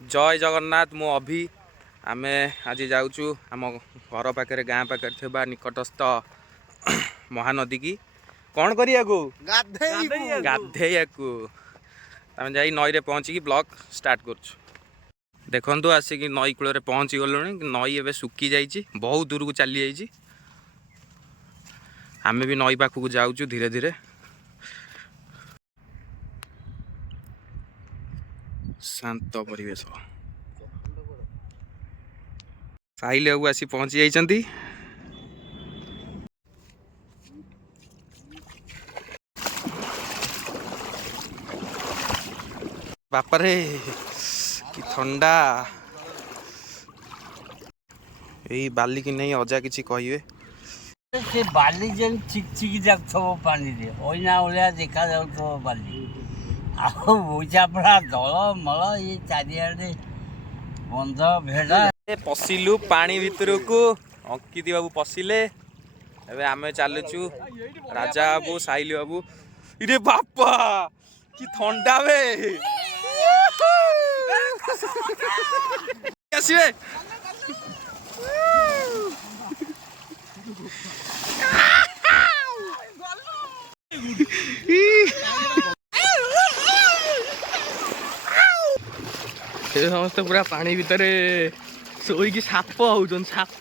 जय जगन्नाथ मु अभि आमे आज जाऊचु आम घर पाखे गाँ पाखे थिबा निकटस्थ महानदी की कौन करिया को गाधेया को तमें जाई नई रे पहुँचिकी ब्लॉग स्टार्ट करछु। देखंतु आसिक नई कूल रे पहुँची गलुनी नई एबे सुखी जाइछि बहुत दूर को चली जाइछि आमे भी नई पाखक जाऊचु धीरे धीरे शांत परिवेश साहिल बाबू आसी पहुँची जाइछंती बापरे कि ठंडा यही बाली की नहीं अजा किछि कहिए से बाली जेन चिकचिकी जाथबो पानी रे ओइना ओलिया देखा जाउथबो बाली आउ बुझापड़ा दल मल ये चारिआडे बंध भेड़ा पशिलु पानी भितर को अंकित बाबू पशिले एबे आमे चलुचु राजा बाबू साहिल बाबू इरे बापा कि ठंडा बे आसीबे समस्त पूरा पानी भितर शोईकी साप होउछन साप